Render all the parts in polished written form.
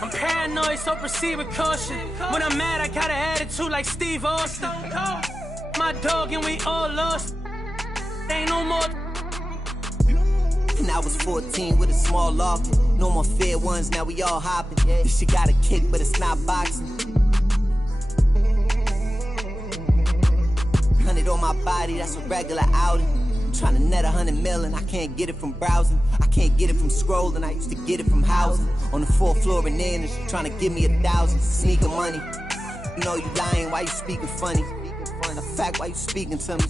I'm paranoid, so proceed with caution. When I'm mad, I got an attitude like Steve Austin. My dog and we all lost. Ain't no more. And I was 14 with a small locket. No more fair ones, now we all hopping. This shit got a kick, but it's not boxing. 100 on my body, that's a regular outing. I'm trying to net 100 million, I can't get it from browsing. I can't get it from scrolling, I used to get it from housing. On the 4th floor in there, and she trying to give me 1,000. Sneaker money. You know you lying, why you speaking funny? The fact, why you speaking to me?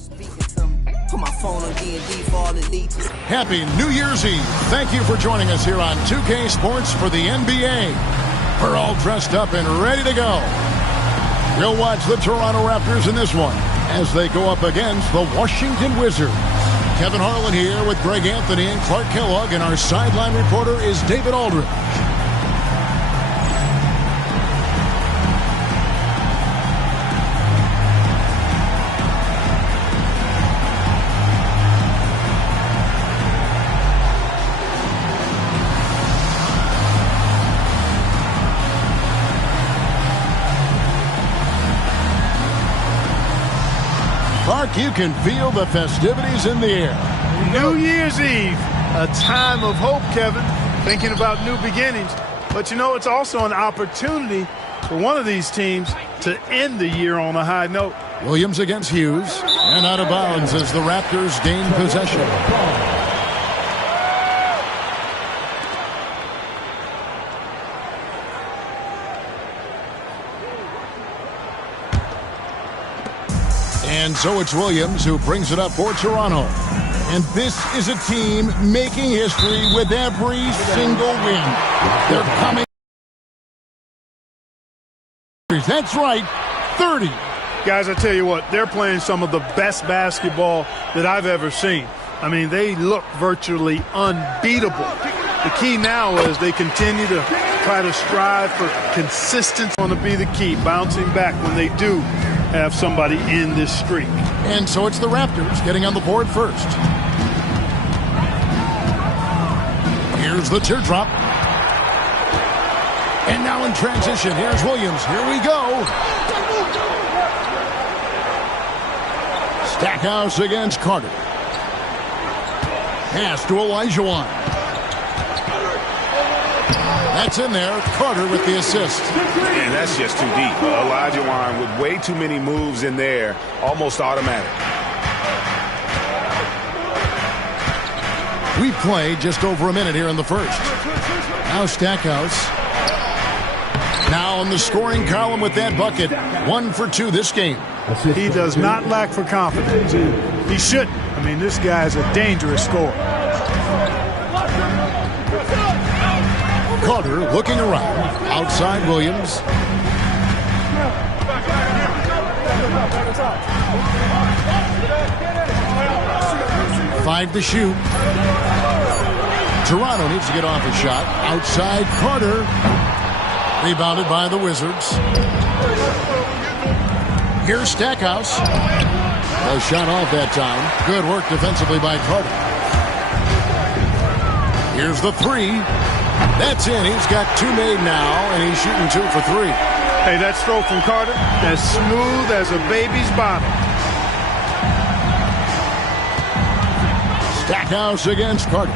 Put my phone on D&D for all the leeches. Happy New Year's Eve. Thank you for joining us here on 2K Sports for the NBA. We're all dressed up and ready to go. We'll watch the Toronto Raptors in this one as they go up against the Washington Wizards. Kevin Harlan here with Greg Anthony and Clark Kellogg, and our sideline reporter is David Aldridge. Clark, you can feel the festivities in the air. New Year's Eve, a time of hope, Kevin, thinking about new beginnings. But, you know, it's also an opportunity for one of these teams to end the year on a high note. Williams against Hughes, and out of bounds as the Raptors gain possession. And so it's Williams who brings it up for Toronto. And this is a team making history with every single win. They're coming. That's right, 30. Guys, I tell you what, they're playing some of the best basketball that I've ever seen. I mean, they look virtually unbeatable. The key now is they continue to try to strive for consistency. Going to be the key, bouncing back when they do have somebody in this streak. And so it's the Raptors getting on the board first. Here's the teardrop. And now in transition, here's Williams. Here we go. Stackhouse against Carter. Pass to Olajuwon. That's in there. Carter with the assist. And that's just too deep. Olajuwon with way too many moves in there, almost automatic. We play just over a minute here in the first. Now Stackhouse. Now in the scoring column with that bucket. 1 for 2 this game. He does not lack for confidence. He shouldn't. I mean, this guy's a dangerous scorer. Carter looking around. Outside Williams. Five to shoot. Toronto needs to get off a shot. Outside Carter. Rebounded by the Wizards. Here's Stackhouse. A shot off that time. Good work defensively by Carter. Here's the three. That's in. He's got 2 made now, and he's shooting 2 for 3. Hey, that stroke from Carter, as smooth as a baby's bottom. Stackhouse against Carter.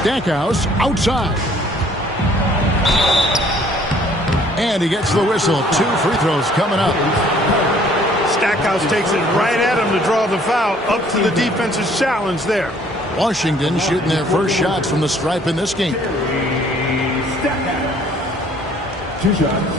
Stackhouse outside. And he gets the whistle. 2 free throws coming up. Stackhouse takes it right at him to draw the foul. Up to the defense's challenge there. Washington shooting their first shots from the stripe in this game. 2 shots.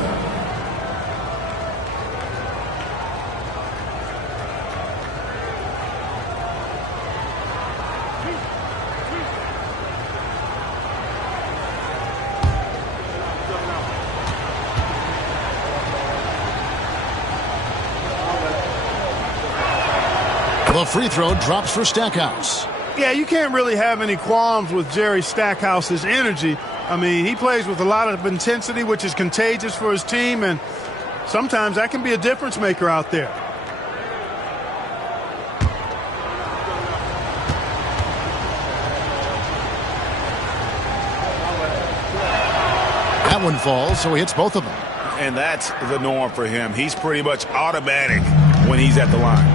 The free throw drops for Stackhouse. Yeah, you can't really have any qualms with Jerry Stackhouse's energy. I mean, he plays with a lot of intensity, which is contagious for his team, and sometimes that can be a difference maker out there. That one falls, so he hits both of them. And that's the norm for him. He's pretty much automatic when he's at the line.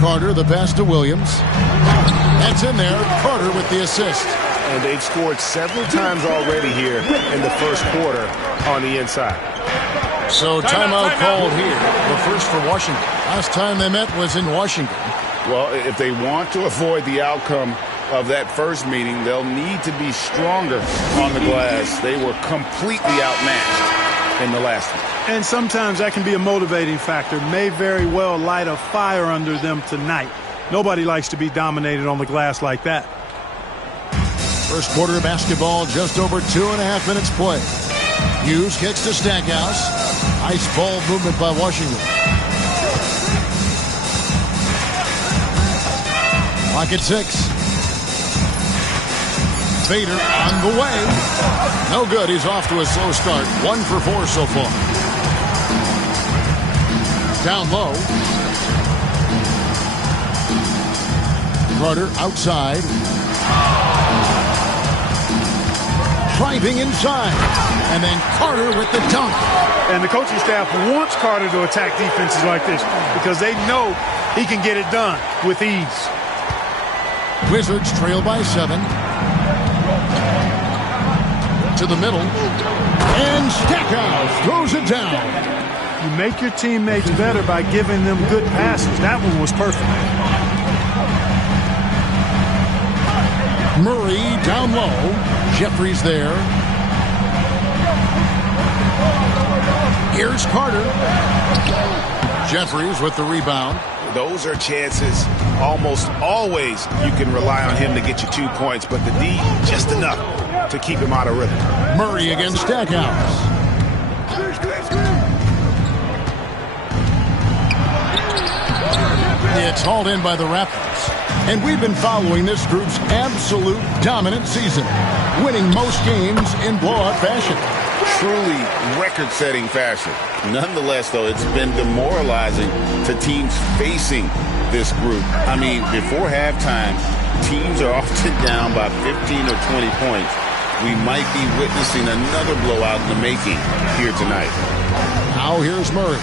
Carter, the pass to Williams. That's in there. Carter with the assist. And they've scored several times already here in the first quarter on the inside. So timeout called here. The first for Washington. Last time they met was in Washington. Well, if they want to avoid the outcome of that first meeting, they'll need to be stronger on the glass. They were completely outmatched in the last one. And sometimes that can be a motivating factor. May very well light a fire under them tonight. Nobody likes to be dominated on the glass like that. First quarter of basketball, just over 2.5 minutes play. Hughes kicks to Stackhouse. Nice ball movement by Washington. Clock at 6. Vader on the way. No good. He's off to a slow start. 1 for 4 so far. Down low. Carter outside. Driving inside. And then Carter with the dunk. And the coaching staff wants Carter to attack defenses like this because they know he can get it done with ease. Wizards trail by 7. To the middle. And Stackhouse throws it down. You make your teammates better by giving them good passes. That one was perfect. Murray down low. Jeffries there. Here's Carter. Jeffries with the rebound. Those are chances almost always you can rely on him to get you 2 points, but the D just enough to keep him out of rhythm. Murray against Stackhouse. It's hauled in by the Raptors. And we've been following this group's absolute dominant season, winning most games in blowout fashion. Truly record-setting fashion. Nonetheless, though, it's been demoralizing to teams facing this group. I mean, before halftime, teams are often down by 15 or 20 points. We might be witnessing another blowout in the making here tonight. Now here's Murray.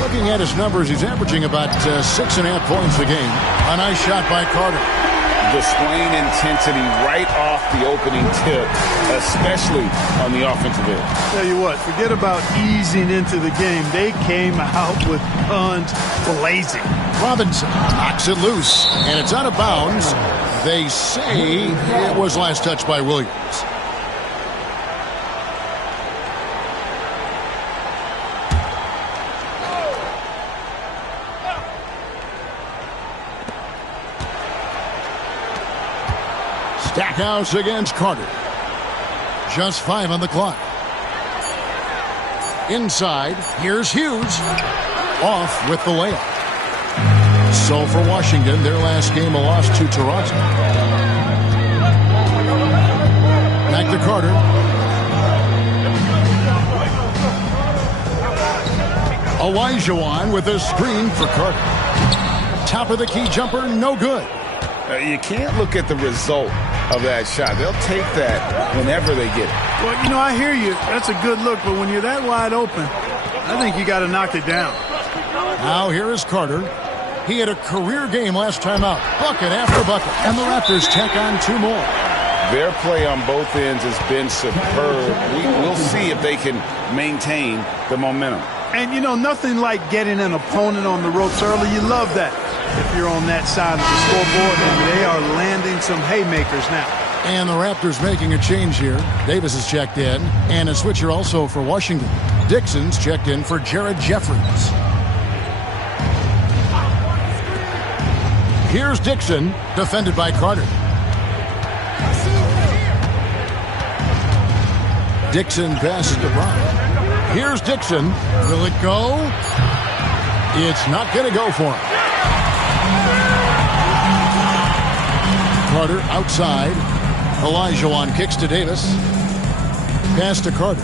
Looking at his numbers, he's averaging about 6.5 points a game. A nice shot by Carter. Displaying intensity right off the opening tip, especially on the offensive end. Tell you what, forget about easing into the game. They came out with guns blazing. Robinson knocks it loose, and it's out of bounds. They say it was last touched by Williams. Stackhouse against Carter. Just 5 on the clock. Inside, here's Hughes. Off with the layup. So for Washington, their last game a loss to Toronto. Back to Carter. Olajuwon with a screen for Carter. Top of the key jumper, no good. You can't look at the result of that shot. They'll take that whenever they get it. Well, you know, I hear you. That's a good look, but when you're that wide open, I think you got to knock it down. Now here is Carter. He had a career game last time out. Bucket after bucket. And the Raptors tack on 2 more. Their play on both ends has been superb. We'll see if they can maintain the momentum. And, you know, nothing like getting an opponent on the ropes early. You love that if you're on that side of the scoreboard, and they are landing some haymakers now. And the Raptors making a change here. Davis is checked in, and a switcher also for Washington. Dixon's checked in for Jared Jeffries. Here's Dixon, defended by Carter. Dixon passes to Brown. Here's Dixon. Will it go? It's not going to go for him. Carter outside. Olajuwon kicks to Davis. Pass to Carter.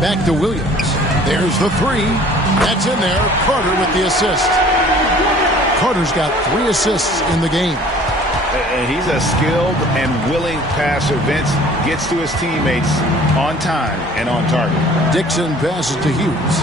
Back to Williams. There's the 3. That's in there. Carter with the assist. Carter's got 3 assists in the game. And he's a skilled and willing passer. Vince gets to his teammates on time and on target. Dixon passes to Hughes.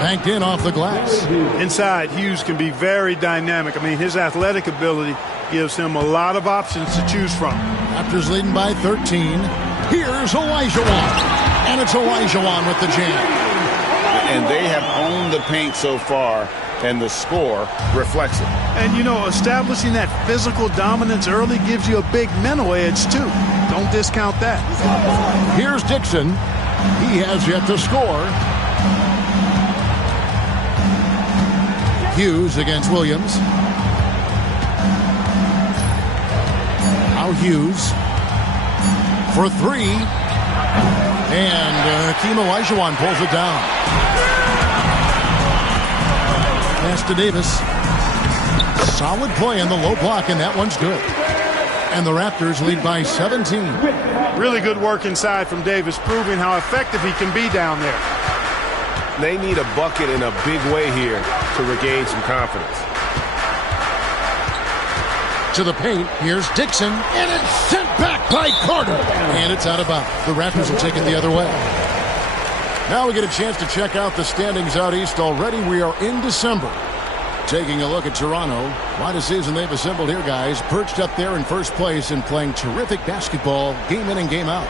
Banked in off the glass. Inside, Hughes can be very dynamic. I mean, his athletic ability gives him a lot of options to choose from. Raptors leading by 13. Here's Olajuwon. And it's Olajuwon with the jam. And they have owned the paint so far, and the score reflects it. And, you know, establishing that physical dominance early gives you a big mental edge, too. Don't discount that. Here's Dixon. He has yet to score. Hughes against Williams. Now Hughes for three. And Hakeem Olajuwon pulls it down. Pass to Davis. Solid play in the low block, and that one's good. And the Raptors lead by 17. Really good work inside from Davis, proving how effective he can be down there. They need a bucket in a big way here to regain some confidence. To the paint, here's Dixon, and it's sent back by Carter. And it's out of bounds. The Raptors will take it the other way. Now we get a chance to check out the standings out east. Already we are in December. Taking a look at Toronto. Quite a season they've assembled here, guys. Perched up there in first place and playing terrific basketball game in and game out.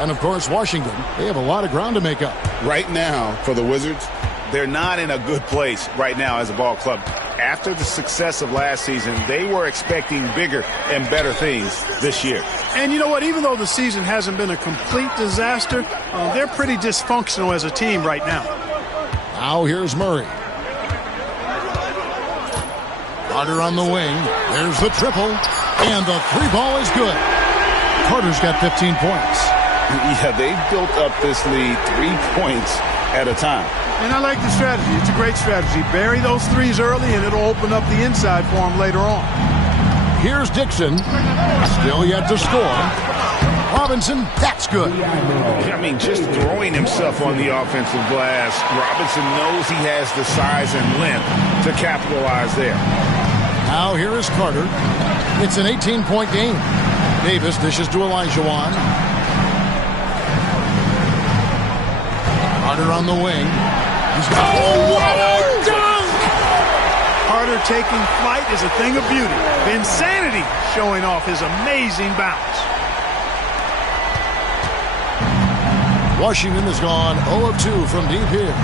And, of course, Washington. They have a lot of ground to make up. Right now, for the Wizards, they're not in a good place right now as a ball club. After the success of last season, they were expecting bigger and better things this year. And you know what? Even though the season hasn't been a complete disaster, they're pretty dysfunctional as a team right now. Now here's Murray. Carter on the wing. There's the triple. And the three ball is good. Carter's got 15 points. Yeah, they built up this lead 3 points at a time. And I like the strategy. It's a great strategy. Bury those threes early, and it'll open up the inside for him later on. Here's Dixon. Still yet to score. Robinson, that's good. I mean, just throwing himself on the offensive glass. Robinson knows he has the size and length to capitalize there. Now here is Carter. It's an 18-point game. Davis dishes to Olajuwon. Carter on the wing. He's got what a dunk! Carter taking flight is a thing of beauty. Insanity showing off his amazing bounce. Washington has gone 0 of 2 from deep here.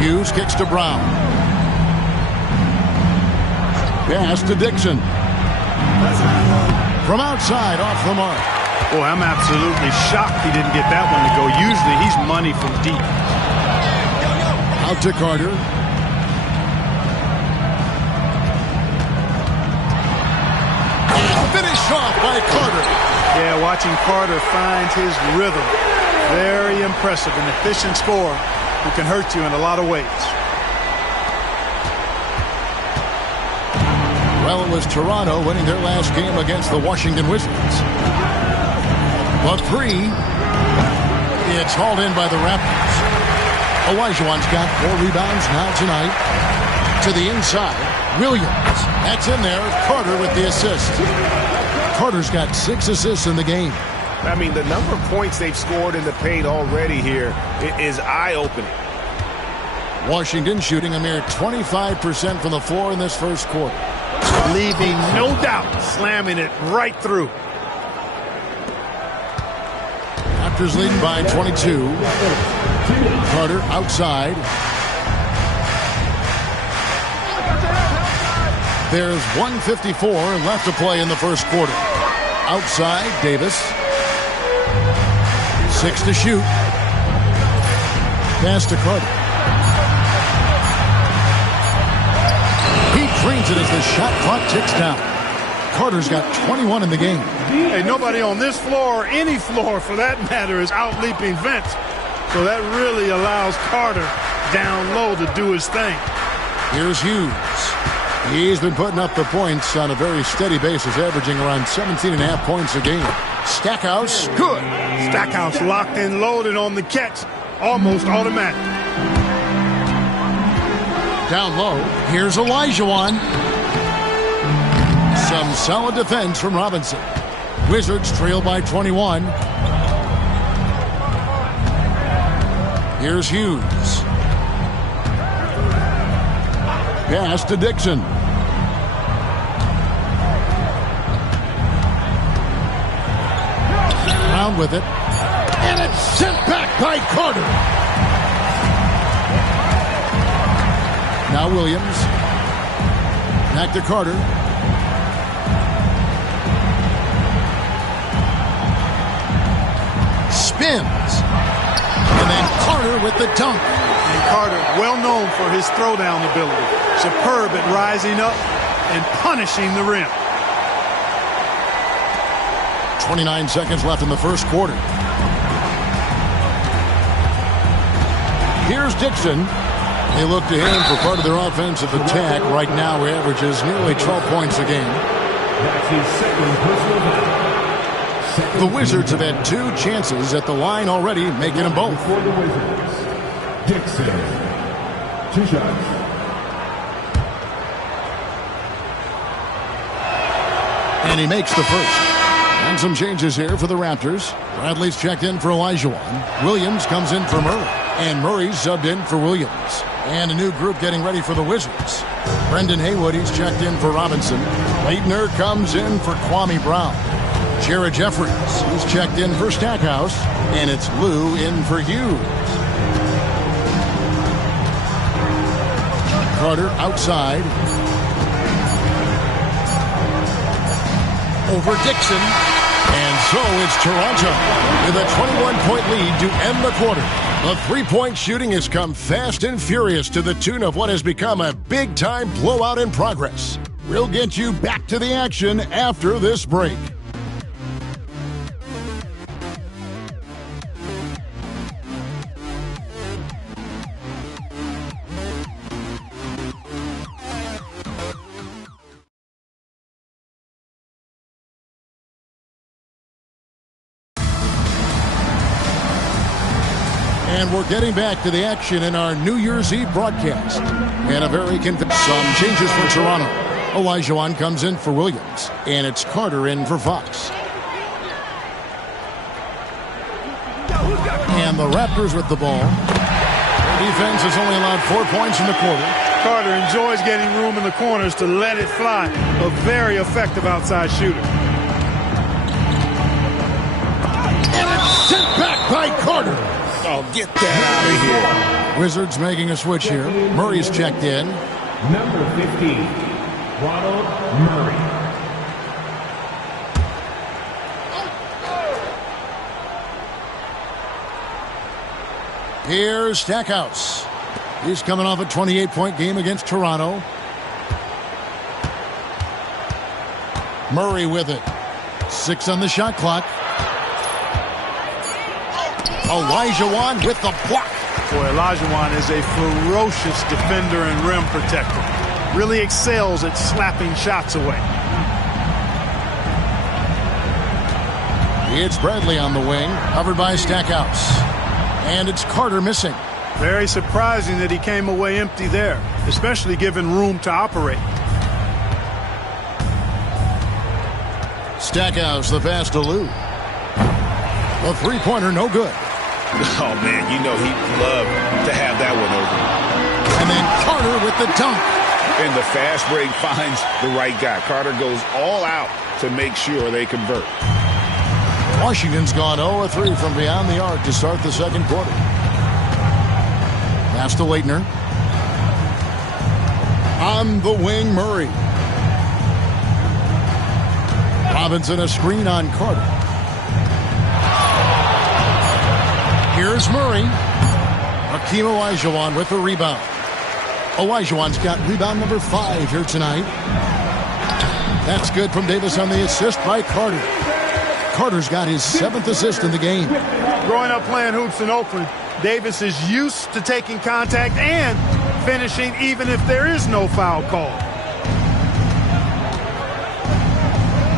Hughes kicks to Brown. Pass to Dixon. From outside, off the mark. Boy, I'm absolutely shocked he didn't get that one to go. Usually he's money from deep. Out to Carter. Finish off by Carter. Yeah, watching Carter find his rhythm. Very impressive. An efficient scorer who can hurt you in a lot of ways. Well, it was Toronto winning their last game against the Washington Wizards. But three, it's hauled in by the Raptors. Olajuwon's got 4 rebounds now tonight. To the inside, Williams. That's in there. Carter with the assist. Carter's got 6 assists in the game. I mean, the number of points they've scored in the paint already here is eye-opening. Washington shooting a mere 25% from the floor in this first quarter. Leaving no doubt, slamming it right through. Raptors leading by 22. Carter outside. There's 1:54 left to play in the first quarter. Outside, Davis. 6 to shoot. Pass to Carter. He drains it as the shot clock ticks down. Carter's got 21 in the game. Hey, nobody on this floor, or any floor for that matter, is out-leaping Vince. So that really allows Carter down low to do his thing. Here's Hughes. He's been putting up the points on a very steady basis, averaging around 17.5 points a game. Stackhouse, good. Stackhouse locked and loaded on the catch. Almost automatic. Down low, here's Olajuwon. Some solid defense from Robinson. Wizards trail by 21. Here's Hughes. Pass to Dixon. Round with it. And it's sent back by Carter. Now Williams. Back to Carter. Spins. And then Carter with the dunk. And Carter, well known for his throwdown ability. Superb at rising up and punishing the rim. 29 seconds left in the first quarter. Here's Dixon. They look to him for part of their offensive attack. Right now, he averages nearly 12 points a game. That's his second personal foul. The Wizards have had 2 chances at the line already, making them both. For the Wizards, Dixon. 2 shots. And he makes the first. And some changes here for the Raptors. Bradley's checked in for Olajuwon. Williams comes in for Murray. And Murray's subbed in for Williams. And a new group getting ready for the Wizards. Brendan Haywood, he's checked in for Robinson. Leitner comes in for Kwame Brown. Jared Jeffries, he's checked in for Stackhouse. And it's Lou in for Hughes. Carter outside. Over Dixon. And so it's Toronto with a 21-point lead to end the quarter. The three-point shooting has come fast and furious to the tune of what has become a big-time blowout in progress. We'll get you back to the action after this break. And we're getting back to the action in our New Year's Eve broadcast. And a very some changes for Toronto. Olajuwon comes in for Williams. And it's Carter in for Fox. And the Raptors with the ball. Their defense has only allowed 4 points in the quarter. Carter enjoys getting room in the corners to let it fly. A very effective outside shooter. And it's sent back by Carter. Oh, get that out of here. Wizards making a switch here. Murray's checked in. Number 15, Ronald Murray. Here's Stackhouse. He's coming off a 28-point game against Toronto. Murray with it. 6 on the shot clock. Olajuwon with the block. Boy, Olajuwon is a ferocious defender and rim protector. Really excels at slapping shots away. It's Bradley on the wing, covered by Stackhouse. And it's Carter missing. Very surprising that he came away empty there, especially given room to operate. Stackhouse, the pass to Lou. A three-pointer, no good. Oh, man, you know he'd love to have that one open. And then Carter with the dunk. And the fast break finds the right guy. Carter goes all out to make sure they convert. Washington's gone 0-3 from beyond the arc to start the second quarter. Pass to Leitner. On the wing, Murray. Robinson a screen on Carter. Here's Murray. Hakeem Olajuwon with the rebound. Olajuwon's got rebound number 5 here tonight. That's good from Davis on the assist by Carter. Carter's got his 7th assist in the game. Growing up playing hoops in Oakland, Davis is used to taking contact and finishing even if there is no foul call.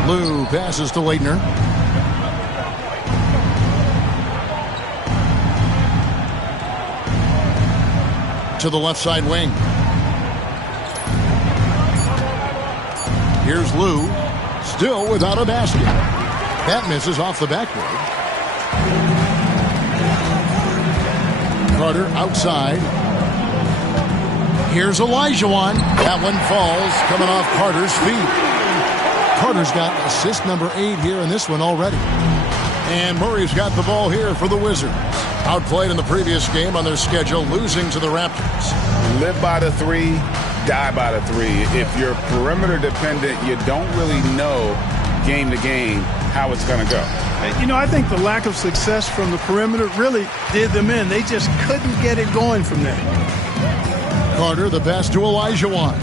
Lou passes to Leitner. To the left side wing. Here's Lou, still without a basket. That misses off the backboard. Carter outside. Here's Olajuwon. That one falls, coming off Carter's feet. Carter's got assist number 8 here in this one already. And Murray's got the ball here for the Wizards. Outplayed in the previous game on their schedule, losing to the Raptors. Live by the 3, die by the 3. If you're perimeter dependent, you don't really know game to game how it's going to go. You know, I think the lack of success from the perimeter really did them in. They just couldn't get it going from there. Carter, the pass to Olajuwon.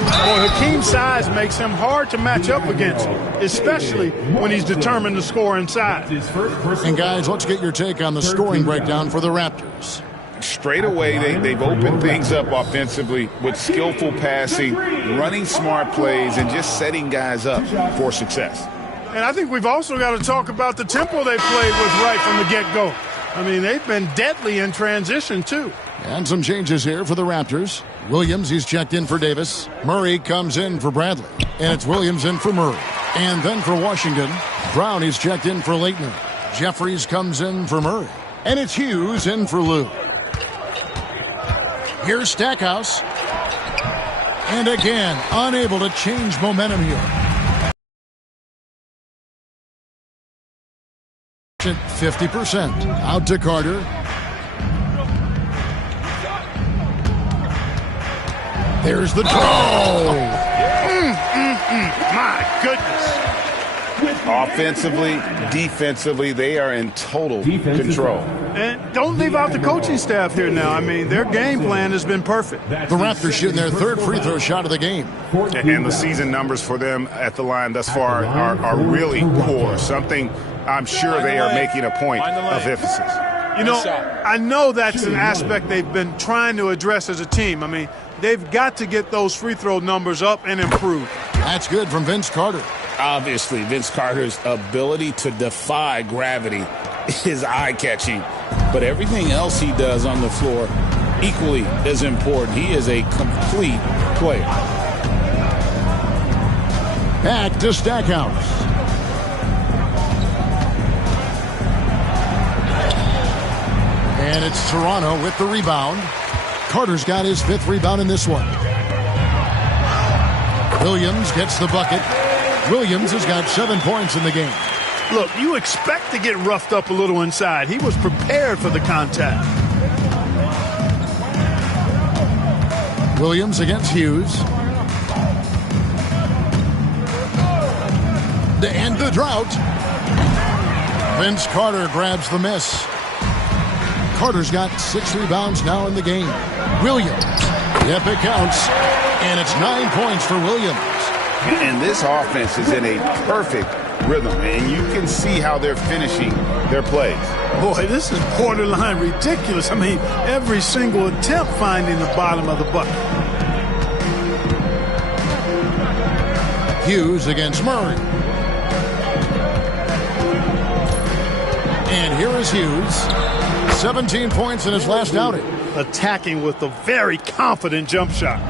Well, Hakeem's size makes him hard to match up against, especially when he's determined to score inside. And guys, let's get your take on the scoring breakdown for the Raptors. Straight away, they've opened things up offensively with skillful passing, running smart plays, and just setting guys up for success. And I think we've also got to talk about the tempo they played with right from the get-go. I mean, they've been deadly in transition, too. And some changes here for the Raptors. Williams, he's checked in for Davis. Murray comes in for Bradley. And it's Williams in for Murray. And then for Washington, Brown, he's checked in for Leitner. Jeffries comes in for Murray. And it's Hughes in for Lou. Here's Stackhouse. And again, unable to change momentum here. 50%. Out to Carter. There's the draw. My goodness. Offensively, defensively, they are in total control. And don't leave out the coaching staff here now. I mean, their game plan has been perfect. The Raptors shooting their third free throw shot of the game. And the season numbers for them at the line thus far are really poor. Something I'm sure they are making a point of emphasis. You know, I know that's an aspect they've been trying to address as a team. I mean, they've got to get those free throw numbers up and improve. That's good from Vince Carter. Obviously, Vince Carter's ability to defy gravity is eye-catching. But everything else he does on the floor equally as important. He is a complete player. Back to Stackhouse. And it's Toronto with the rebound. Carter's got his 5th rebound in this one. Williams gets the bucket. Williams has got 7 points in the game. Look, you expect to get roughed up a little inside. He was prepared for the contact. Williams against Hughes. To end the drought. Vince Carter grabs the miss. Carter's got 6 rebounds now in the game. Williams. Yep, it counts. And it's 9 points for Williams. And this offense is in a perfect rhythm, and you can see how they're finishing their plays. Boy, this is borderline ridiculous. I mean, every single attempt finding the bottom of the bucket. Hughes against Murray. And here is Hughes. 17 points in his last outing. Attacking with a very confident jump shot.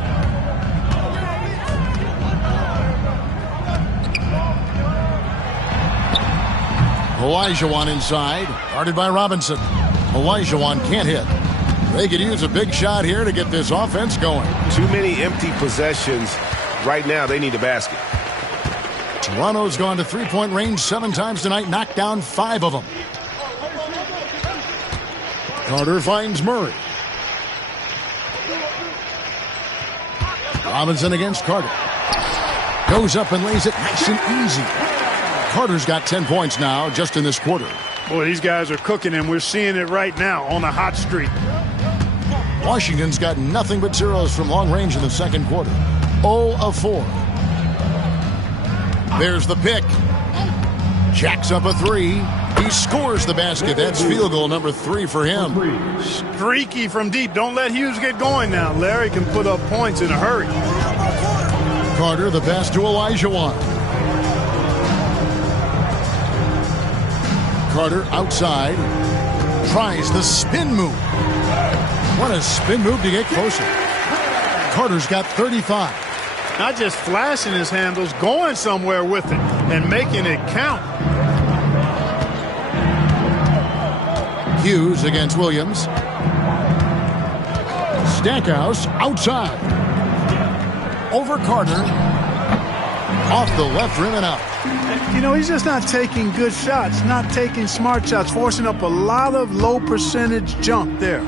Olajuwon inside, guarded by Robinson. Olajuwon can't hit. They could use a big shot here to get this offense going. Too many empty possessions. Right now, they need a basket. Toronto's gone to three-point range 7 times tonight, knocked down 5 of them. Carter finds Murray. Robinson against Carter. Goes up and lays it nice and easy. Carter's got 10 points now just in this quarter. Boy, these guys are cooking, and we're seeing it right now on a hot streak. Washington's got nothing but zeros from long range in the second quarter. 0 of 4. There's the pick. Jacks up a 3. He scores the basket. That's field goal number 3 for him. Streaky from deep. Don't let Hughes get going now. Larry can put up points in a hurry. Carter, the pass to Olajuwon. Carter outside. Tries the spin move. What a spin move to get closer. Carter's got 35. Not just flashing his handles, going somewhere with it and making it count. Hughes against Williams. Stackhouse outside. Over Carter. Off the left rim and out. You know, he's just not taking good shots, not taking smart shots, forcing up a lot of low percentage jump there.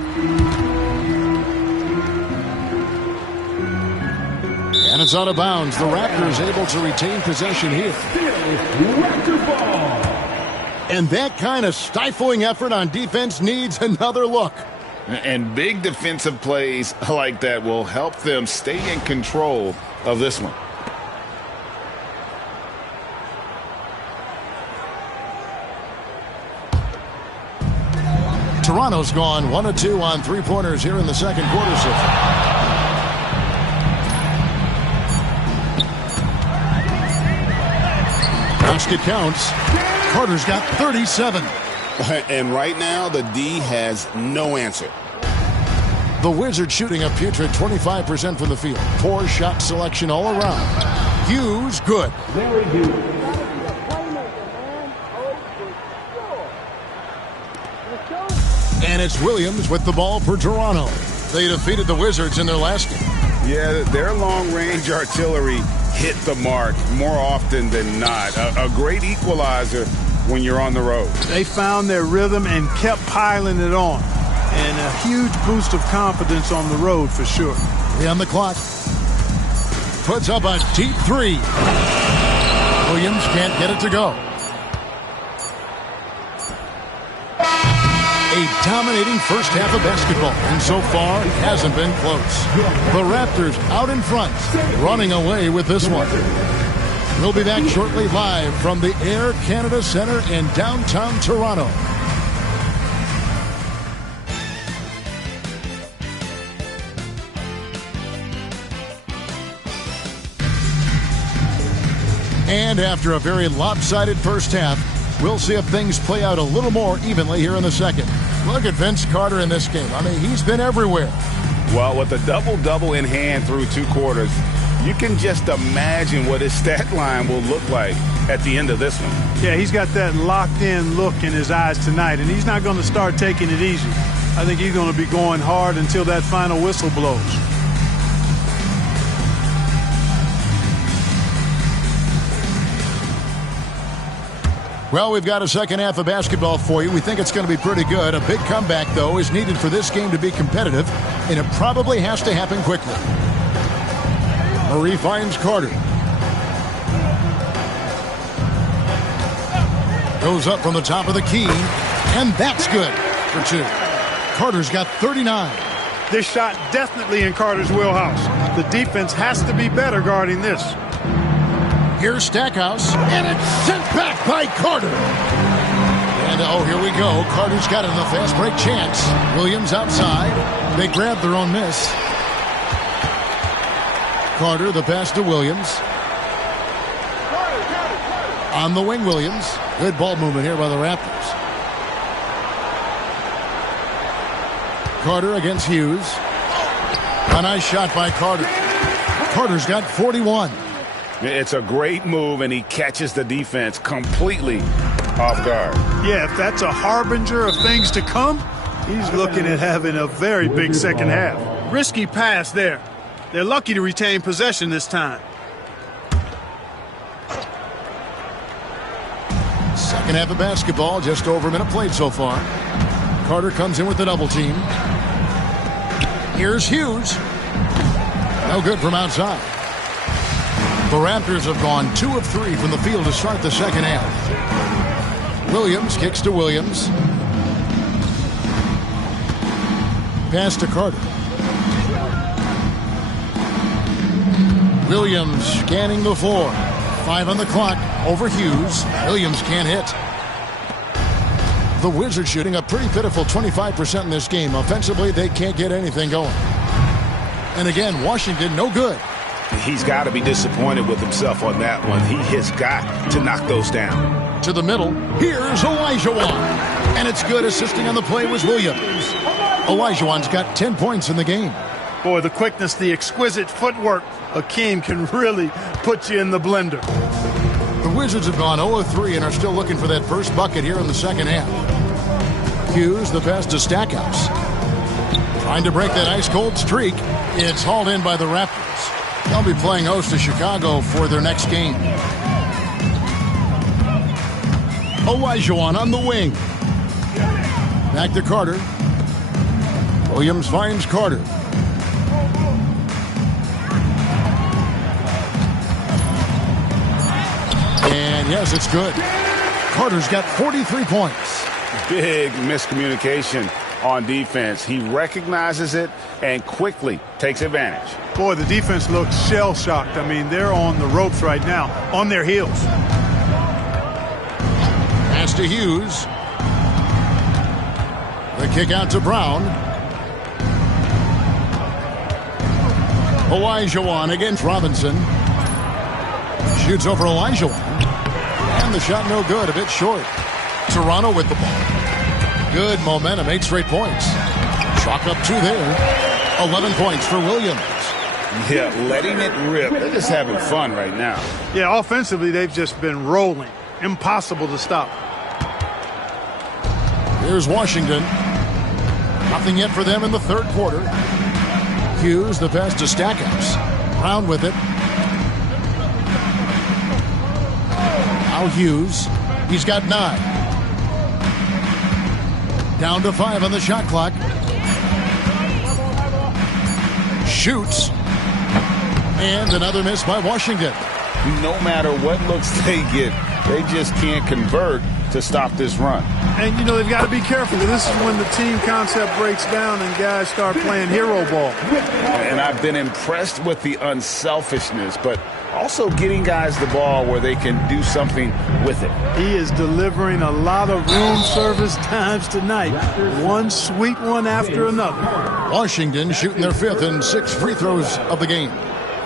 And it's out of bounds. The Raptors able to retain possession here. And that kind of stifling effort on defense needs another look. And big defensive plays like that will help them stay in control of this one. Toronto's gone 1 of 2 on three-pointers here in the second quarter. Basket counts. Carter's got 37. And right now, the D has no answer. The Wizards shooting a putrid 25% from the field. Poor shot selection all around. Hughes, good. And it's Williams with the ball for Toronto. They defeated the Wizards in their last game. Yeah, their long-range artillery hit the mark more often than not. A great equalizer when you're on the road. They found their rhythm and kept piling it on. And a huge boost of confidence on the road for sure. 3 on the clock. Puts up a deep three. Williams can't get it to go. A dominating first half of basketball, and so far it hasn't been close. The Raptors out in front, running away with this one. We'll be back shortly live from the Air Canada Centre in downtown Toronto. And after a very lopsided first half, we'll see if things play out a little more evenly here in the second. Look at Vince Carter in this game. I mean, he's been everywhere. Well, with a double-double in hand through 2 quarters, you can just imagine what his stat line will look like at the end of this one. Yeah, he's got that locked-in look in his eyes tonight, and he's not going to start taking it easy. I think he's going to be going hard until that final whistle blows. Well, we've got a second half of basketball for you. We think it's going to be pretty good. A big comeback, though, is needed for this game to be competitive, and it probably has to happen quickly. Murray finds Carter. Goes up from the top of the key, and that's good for 2. Carter's got 39. This shot definitely in Carter's wheelhouse. The defense has to be better guarding this. Here's Stackhouse, and it's sent back by Carter. And, oh, here we go. Carter's got it in the fast break chance. Williams outside. They grab their own miss. Carter, the pass to Williams. On the wing, Williams. Good ball movement here by the Raptors. Carter against Hughes. A nice shot by Carter. Carter's got 41. It's a great move, and he catches the defense completely off guard. Yeah, if that's a harbinger of things to come, he's looking at having a very big second half. Risky pass there. They're lucky to retain possession this time. Second half of basketball, just over a minute played so far. Carter comes in with the double team. Here's Hughes. No good from outside. The Raptors have gone 2 of 3 from the field to start the second half. Williams kicks to Williams. Pass to Carter. Williams scanning the floor. 5 on the clock. Over Hughes. Williams can't hit. The Wizards shooting a pretty pitiful 25% in this game. Offensively, they can't get anything going. And again, Washington no good. He's got to be disappointed with himself on that one. He has got to knock those down. To the middle, here's Olajuwon. And it's good. Assisting on the play was Williams. Olajuwon's got 10 points in the game. Boy, the quickness, the exquisite footwork, Hakeem can really put you in the blender. The Wizards have gone 0-3 and are still looking for that first bucket here in the second half. Hughes, the pass to Stackhouse. Trying to break that ice-cold streak. It's hauled in by the Raptors. They'll be playing host to Chicago for their next game. Olajuwon on the wing. Back to Carter. Williams finds Carter. And yes, it's good. Carter's got 43 points. Big miscommunication on defense. He recognizes it and quickly takes advantage. Boy, the defense looks shell-shocked. I mean, they're on the ropes right now, on their heels. Pass to Hughes. The kick out to Brown. Olajuwon against Robinson. Shoots over Olajuwon. And the shot no good, a bit short. Toronto with the ball. Good momentum, 8 straight points. Chalk up 2 there. 11 points for Williams. Yeah, letting it rip. They're just having fun right now. Yeah, offensively, they've just been rolling. Impossible to stop. Here's Washington. Nothing yet for them in the third quarter. Hughes, the pass to Stackhouse. Brown with it. Now Hughes. He's got 9. Down to 5 on the shot clock. Shoots. And another miss by Washington. No matter what looks they get, they just can't convert to stop this run. And, you know, they've got to be careful. This is when the team concept breaks down and guys start playing hero ball. And I've been impressed with the unselfishness, but also getting guys the ball where they can do something with it. He is delivering a lot of room service times tonight. One sweet one after another. Washington shooting their 5th and 6th free throws of the game.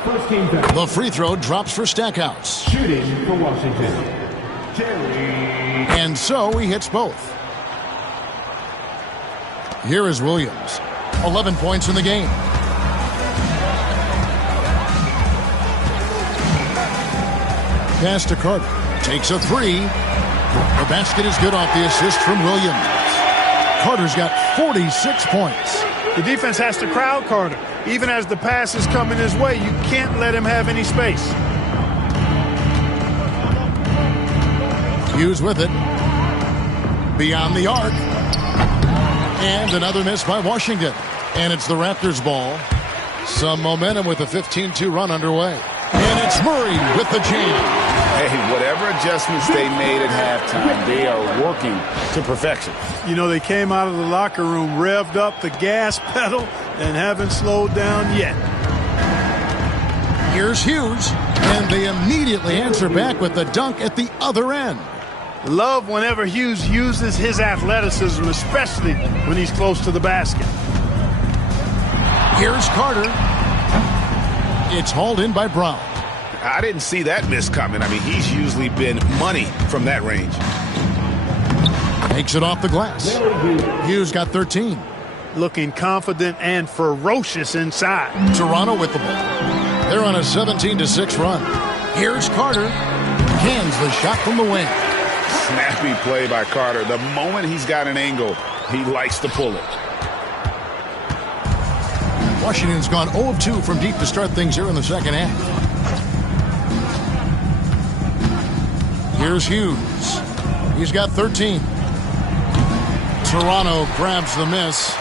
The free throw drops for Stackhouse. Shooting for Washington. And so he hits both. Here is Williams. 11 points in the game. Pass to Carter. Takes a 3. The basket is good off the assist from Williams. Carter's got 46 points. The defense has to crowd Carter. Even as the pass is coming his way, you can't let him have any space. Hughes with it. Beyond the arc. And another miss by Washington. And it's the Raptors' ball. Some momentum with a 15-2 run underway. And it's Murray with the jam. Hey, whatever adjustments they made at halftime, they are working to perfection. You know, they came out of the locker room, revved up the gas pedal, and haven't slowed down yet. Here's Hughes, and they immediately answer back with the dunk at the other end. Love whenever Hughes uses his athleticism, especially when he's close to the basket. Here's Carter. It's hauled in by Brown. I didn't see that miss coming. I mean, he's usually been money from that range. Takes it off the glass. Hughes got 13. Looking confident and ferocious inside. Toronto with the ball. They're on a 17-6 run. Here's Carter. Cans the shot from the wing. Snappy play by Carter. The moment he's got an angle, he likes to pull it. Washington's gone 0 of 2 from deep to start things here in the second half. Here's Hughes. He's got 13. Toronto grabs the miss.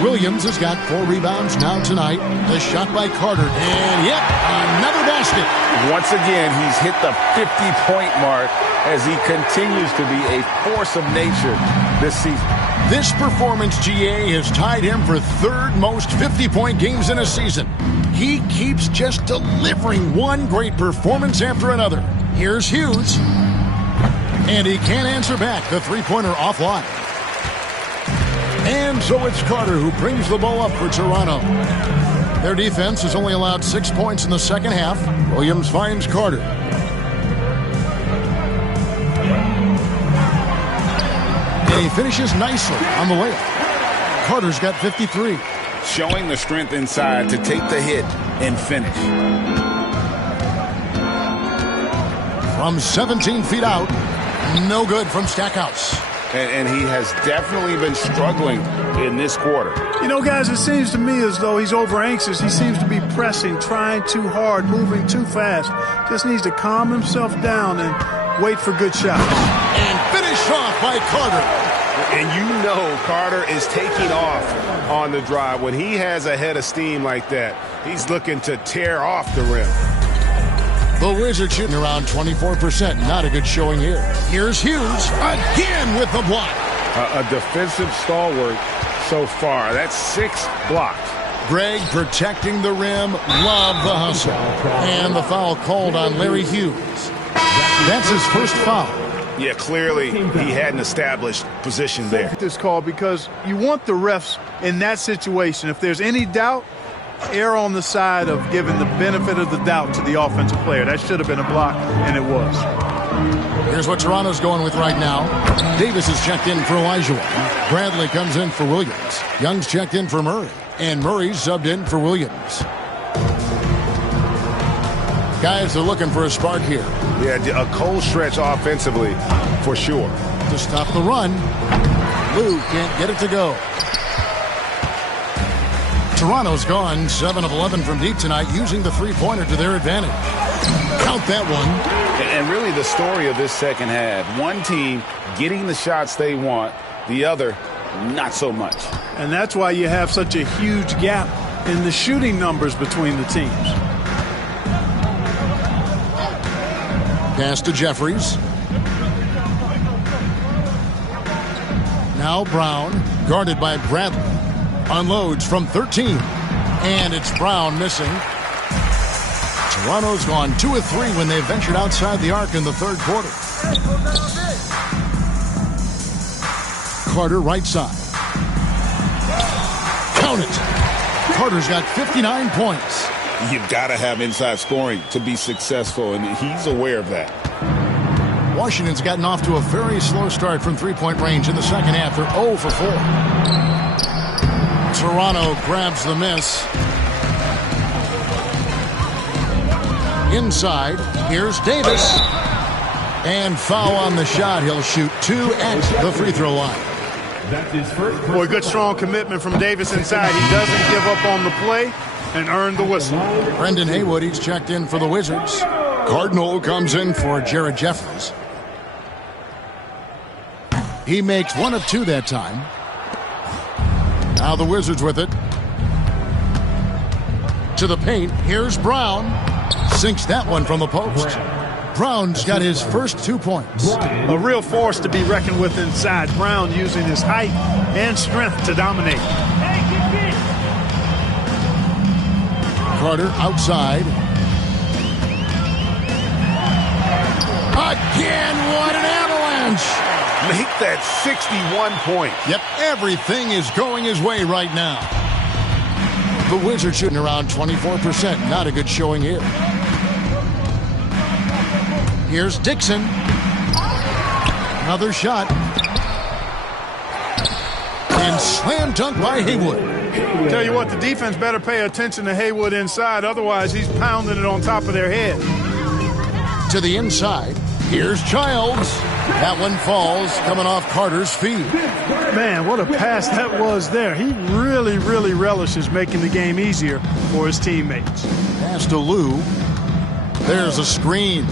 Williams has got 4 rebounds now tonight. The shot by Carter. And yep, another basket. Once again, he's hit the 50-point mark as he continues to be a force of nature this season. This performance, GA, has tied him for 3rd most 50-point games in a season. He keeps just delivering one great performance after another. Here's Hughes. And he can't answer back. The three-pointer offline. And so it's Carter who brings the ball up for Toronto. Their defense has only allowed 6 points in the second half. Williams finds Carter. And he finishes nicely on the layup. Carter's got 53. Showing the strength inside to take the hit and finish. From 17 feet out, no good from Stackhouse. And he has definitely been struggling in this quarter. You know, guys, it seems to me as though he's over anxious. He seems to be pressing, trying too hard, moving too fast. Just needs to calm himself down and wait for good shots. And finished off by Carter. And you know Carter is taking off on the drive. When he has a head of steam like that, he's looking to tear off the rim. The Wizards shooting around 24%. Not a good showing here. Here's Hughes again with the block. A defensive stalwart so far. That's 6 blocks. Greg protecting the rim. Love the hustle. And the foul called on Larry Hughes. That's his first foul. Yeah, clearly he hadn't established position there. This call because you want the refs in that situation. If there's any doubt, err on the side of giving the benefit of the doubt to the offensive player. That should have been a block, and it was. Here's what Toronto's going with right now. Davis is checked in for Elijah. Bradley comes in for Williams. Young's checked in for Murray. And Murray's subbed in for Williams. Guys are looking for a spark here. Yeah, a cold stretch offensively for sure. To stop the run, Lou can't get it to go. Toronto's gone 7 of 11 from deep tonight, using the three-pointer to their advantage. Count that one. And really the story of this second half. One team getting the shots they want, the other not so much. And that's why you have such a huge gap in the shooting numbers between the teams. Pass to Jeffries. Now Brown, guarded by Bradley. Unloads from 13. And it's Brown missing. Toronto's gone 2 of 3 when they ventured outside the arc in the third quarter. Carter right side. Count it. Carter's got 59 points. You've got to have inside scoring to be successful, and he's aware of that. Washington's gotten off to a very slow start from three-point range in the second half. They're 0 for 4. Toronto grabs the miss. Inside, here's Davis. And foul on the shot. He'll shoot 2 at the free throw line. Boy, good strong commitment from Davis inside. He doesn't give up on the play and earn the whistle. Brendan Haywood, he's checked in for the Wizards. Cardinal comes in for Jared Jeffries. He makes 1 of 2 that time. Now the Wizards with it. To the paint. Here's Brown. Sinks that one from the post. Brown's got his first 2 points. A real force to be reckoned with inside. Brown using his height and strength to dominate. Carter outside. Again, what an avalanche! Make that 61 point. Yep, everything is going his way right now. The Wizards shooting around 24%. Not a good showing here. Here's Dixon. Another shot. And slam dunk by Haywood. Tell you what, the defense better pay attention to Haywood inside. Otherwise, he's pounding it on top of their head. To the inside. Here's Childs. That one falls, coming off Carter's feet. Man, what a pass that was there. He really, really relishes making the game easier for his teammates. Pass to Lou. There's a screen.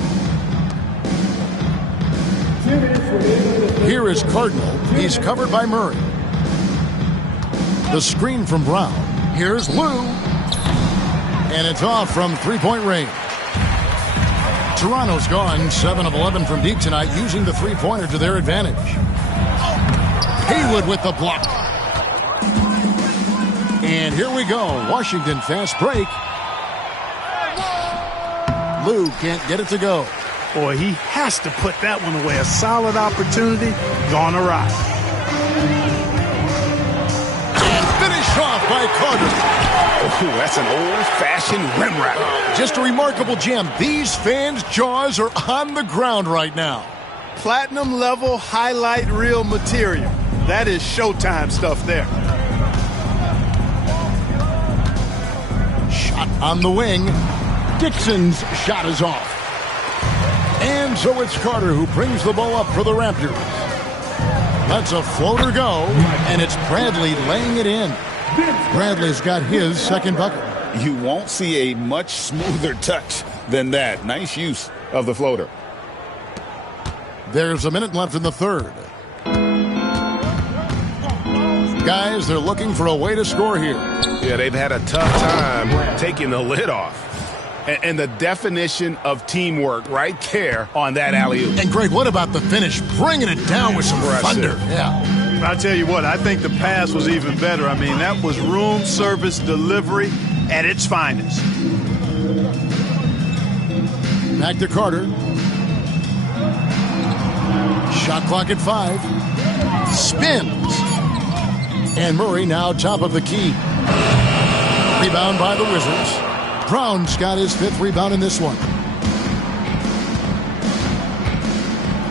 Here is Cardinal. He's covered by Murray. The screen from Brown. Here's Lou. And it's off from three-point range. Toronto's gone 7 of 11 from deep tonight, using the three-pointer to their advantage. Haywood with the block. And here we go. Washington fast break. Lou can't get it to go. Boy, he has to put that one away. A solid opportunity gone awry. And finished off by Carter. Oh, that's an old-fashioned rim wrap. Just a remarkable gem. These fans' jaws are on the ground right now. Platinum level highlight reel material. That is Showtime stuff there. Shot on the wing. Dixon's shot is off. And so it's Carter who brings the ball up for the Raptors. Lets a floater go, and it's Bradley laying it in. Bradley's got his second bucket. You won't see a much smoother touch than that. Nice use of the floater. There's a minute left in the third. Guys, they're looking for a way to score here. Yeah, they've had a tough time taking the lid off. And the definition of teamwork right there on that alley-oop. And Greg, what about the finish? Bringing it down with some thunder. Yeah. I'll tell you what, I think the pass was even better. I mean, that was room service delivery at its finest. Back to Carter. Shot clock at 5. Spins. And Murray now top of the key. Rebound by the Wizards. Brown's got his 5th rebound in this one.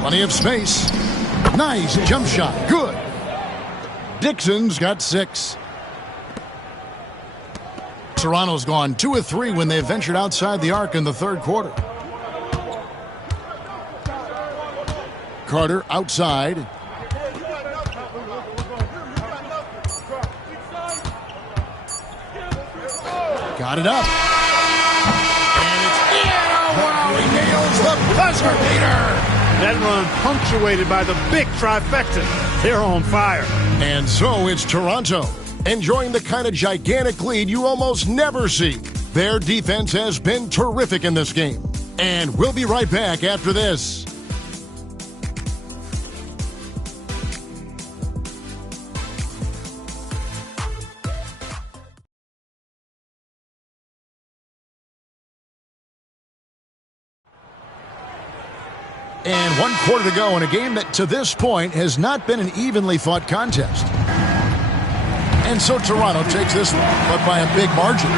Plenty of space. Nice jump shot. Good. Dixon's got 6. Toronto's gone 2 of 3 when they ventured outside the arc in the third quarter. Carter outside. Got it up. And it's in. Oh, wow, he nails the buzzer beater. That run punctuated by the big trifecta. They're on fire. And so it's Toronto, enjoying the kind of gigantic lead you almost never see. Their defense has been terrific in this game. And we'll be right back after this. And 1 quarter to go in a game that to this point has not been an evenly fought contest. And so Toronto takes this one, but by a big margin.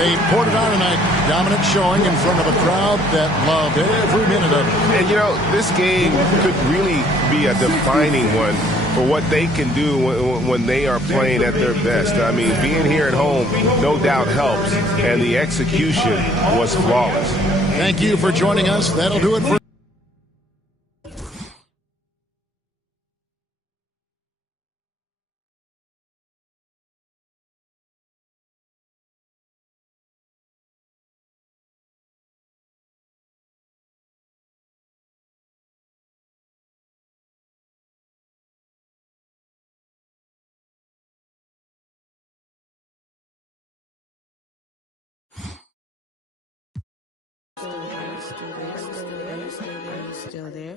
They poured it on tonight. Dominant showing in front of a crowd that loved every minute of it. And, you know, this game could really be a defining one for what they can do when they are playing at their best. I mean, being here at home no doubt helps, and the execution was flawless. Thank you for joining us. That'll do it for Still there?